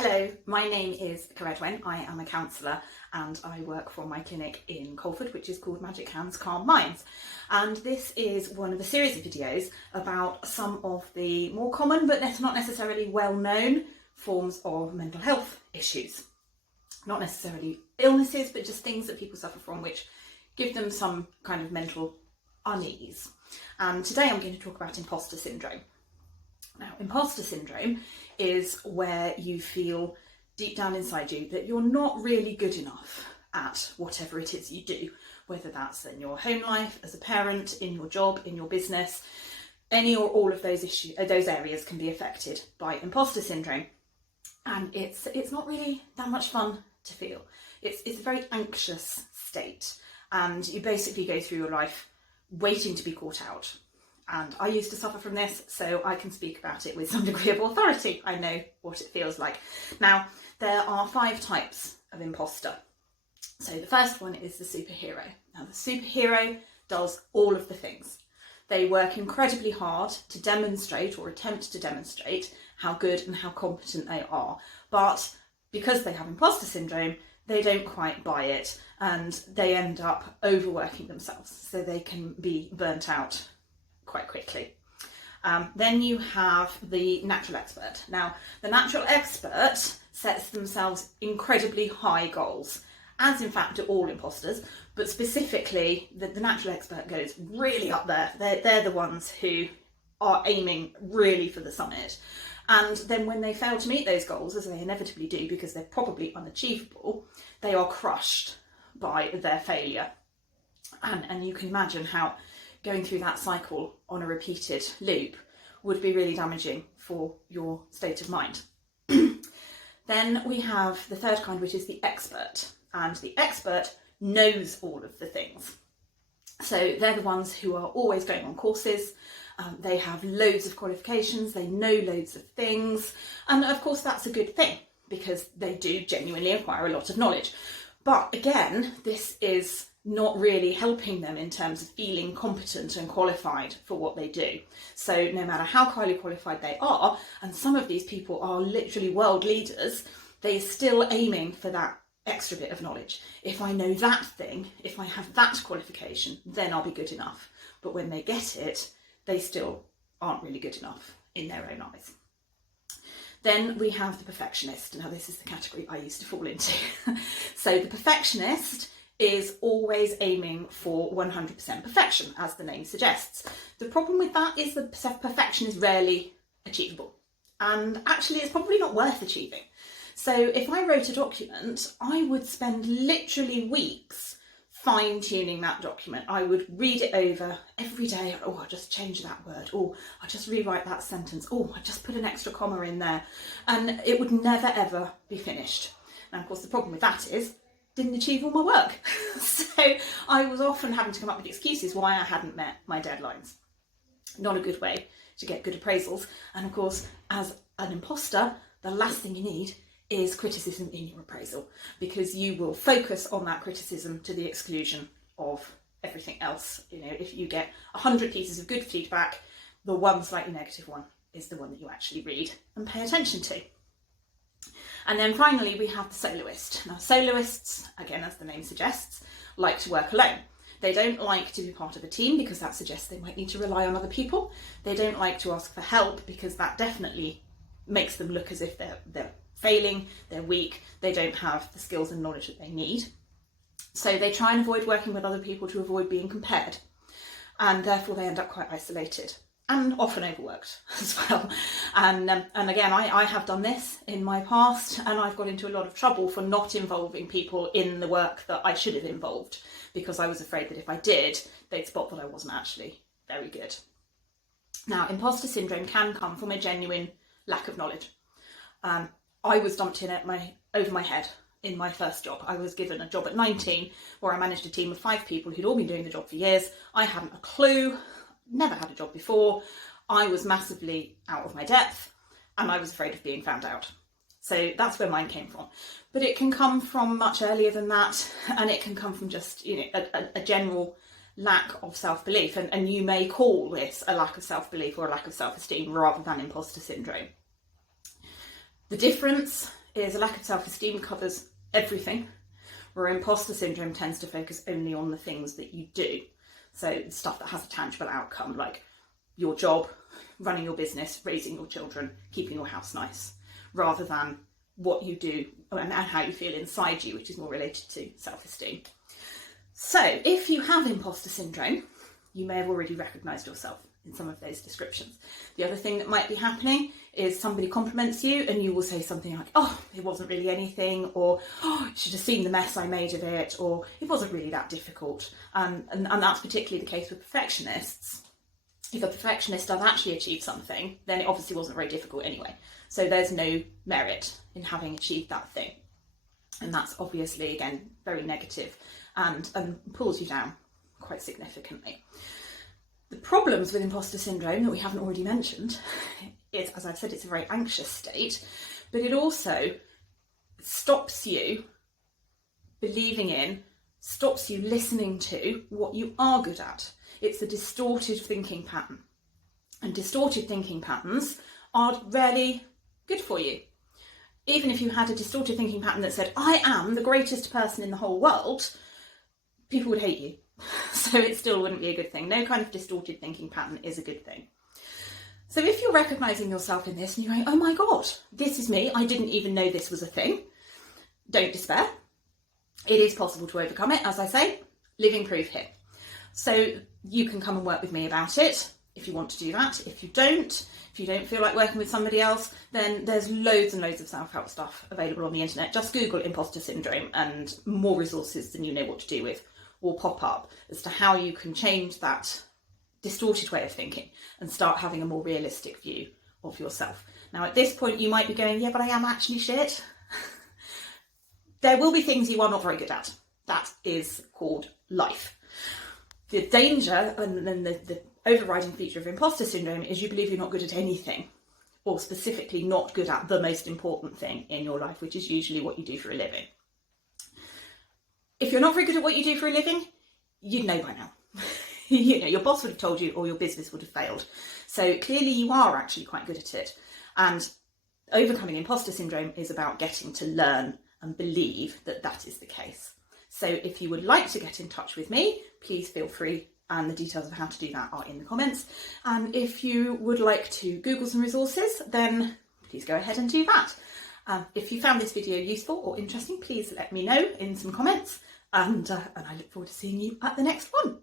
Hello, my name is Caredwen. I am a counsellor and I work for my clinic in Colford, which is called Magic Hands Calm Minds. And this is one of a series of videos about some of the more common but not necessarily well-known forms of mental health issues. Not necessarily illnesses, but just things that people suffer from which give them some kind of mental unease. And today I'm going to talk about imposter syndrome. Now, imposter syndrome is where you feel deep down inside you that you're not really good enough at whatever it is you do, whether that's in your home life, as a parent, in your job, in your business. Any or all of those areas can be affected by imposter syndrome. And it's not really that much fun to feel. It's a very anxious state, and you basically go through your life waiting to be caught out. And I used to suffer from this, so I can speak about it with some degree of authority. I know what it feels like. Now, there are 5 types of imposter. So the first one is the superhero. Now, the superhero does all of the things. They work incredibly hard to demonstrate or attempt to demonstrate how good and how competent they are. But because they have imposter syndrome, they don't quite buy it and they end up overworking themselves, so they can be burnt out quite quickly. Then you have the natural expert. Now, the natural expert sets themselves incredibly high goals, as in fact do all imposters, but specifically the natural expert goes really up there. They're the ones who are aiming really for the summit. And then when they fail to meet those goals, as they inevitably do because they're probably unachievable, they are crushed by their failure. And you can imagine how going through that cycle on a repeated loop would be really damaging for your state of mind. Then we have the third kind, which is the expert. And the expert knows all of the things. So they're the ones who are always going on courses. They have loads of qualifications. They know loads of things. And of course, that's a good thing because they do genuinely acquire a lot of knowledge. But again, this is not really helping them in terms of feeling competent and qualified for what they do. So no matter how highly qualified they are, and some of these people are literally world leaders, they're still aiming for that extra bit of knowledge. If I know that thing, if I have that qualification, then I'll be good enough. But when they get it, they still aren't really good enough in their own eyes. Then we have the perfectionist. Now this is the category I used to fall into. So the perfectionist is always aiming for 100% perfection, as the name suggests. The problem with that is that perfection is rarely achievable. And actually it's probably not worth achieving. So if I wrote a document, I would spend literally weeks fine-tuning that document. I would read it over every day. Oh, I'll just change that word. Oh, I'll just rewrite that sentence. Oh, I just put an extra comma in there. And it would never, ever be finished. Now, of course, the problem with that is didn't achieve all my work. So I was often having to come up with excuses why I hadn't met my deadlines. Not a good way to get good appraisals. And of course, as an imposter, the last thing you need is criticism in your appraisal, because you will focus on that criticism to the exclusion of everything else. You know, if you get 100 pieces of good feedback, the one slightly negative one is the one that you actually read and pay attention to. And then finally, we have the soloist. Now, soloists, again, as the name suggests, like to work alone. They don't like to be part of a team because that suggests they might need to rely on other people. They don't like to ask for help because that definitely makes them look as if they're failing, they're weak, they don't have the skills and knowledge that they need. So they try and avoid working with other people to avoid being compared. And therefore they end up quite isolated and often overworked as well. And again, I have done this in my past, and I've got into a lot of trouble for not involving people in the work that I should have involved, because I was afraid that if I did, they'd spot that I wasn't actually very good. Now, imposter syndrome can come from a genuine lack of knowledge. I was dumped in over my head in my first job. I was given a job at 19 where I managed a team of 5 people who'd all been doing the job for years. I hadn't a clue, never had a job before. I was massively out of my depth and I was afraid of being found out. So that's where mine came from. But it can come from much earlier than that, and it can come from just, a general lack of self-belief. And you may call this a lack of self-belief or a lack of self-esteem rather than imposter syndrome. The difference is a lack of self-esteem covers everything, where imposter syndrome tends to focus only on the things that you do. So stuff that has a tangible outcome, like your job, running your business, raising your children, keeping your house nice, rather than what you do and how you feel inside you, which is more related to self-esteem. So if you have imposter syndrome, you may have already recognised yourself in some of those descriptions. The other thing that might be happening is somebody compliments you and you will say something like, oh, it wasn't really anything, or oh, you should have seen the mess I made of it, or it wasn't really that difficult. And that's particularly the case with perfectionists. If a perfectionist does actually achieve something, then it obviously wasn't very difficult anyway. So there's no merit in having achieved that thing. And that's obviously, again, very negative and pulls you down quite significantly. The problems with imposter syndrome that we haven't already mentioned is, as I've said, it's a very anxious state, but it also stops you believing in, stops you listening to what you are good at. It's a distorted thinking pattern. And distorted thinking patterns are rarely good for you. Even if you had a distorted thinking pattern that said, I am the greatest person in the whole world, people would hate you. So it still wouldn't be a good thing. No kind of distorted thinking pattern is a good thing. So if you're recognising yourself in this and you're going, oh my God, this is me, I didn't even know this was a thing, don't despair. It is possible to overcome it, as I say, living proof here. So you can come and work with me about it if you want to do that. If you don't feel like working with somebody else, then there's loads and loads of self-help stuff available on the internet. Just Google imposter syndrome and more resources than you know what to do with will pop up as to how you can change that distorted way of thinking and start having a more realistic view of yourself. Now at this point you might be going, yeah, but I am actually shit. There will be things you are not very good at. That is called life. The danger and then the overriding feature of imposter syndrome is you believe you're not good at anything, or specifically not good at the most important thing in your life, which is usually what you do for a living. If you're not very good at what you do for a living, you'd know by now. You know, your boss would have told you or your business would have failed. So clearly you are actually quite good at it. And overcoming imposter syndrome is about getting to learn and believe that that is the case. So if you would like to get in touch with me, please feel free, and the details of how to do that are in the comments. And if you would like to Google some resources, then please go ahead and do that. If you found this video useful or interesting, please let me know in some comments, and I look forward to seeing you at the next one.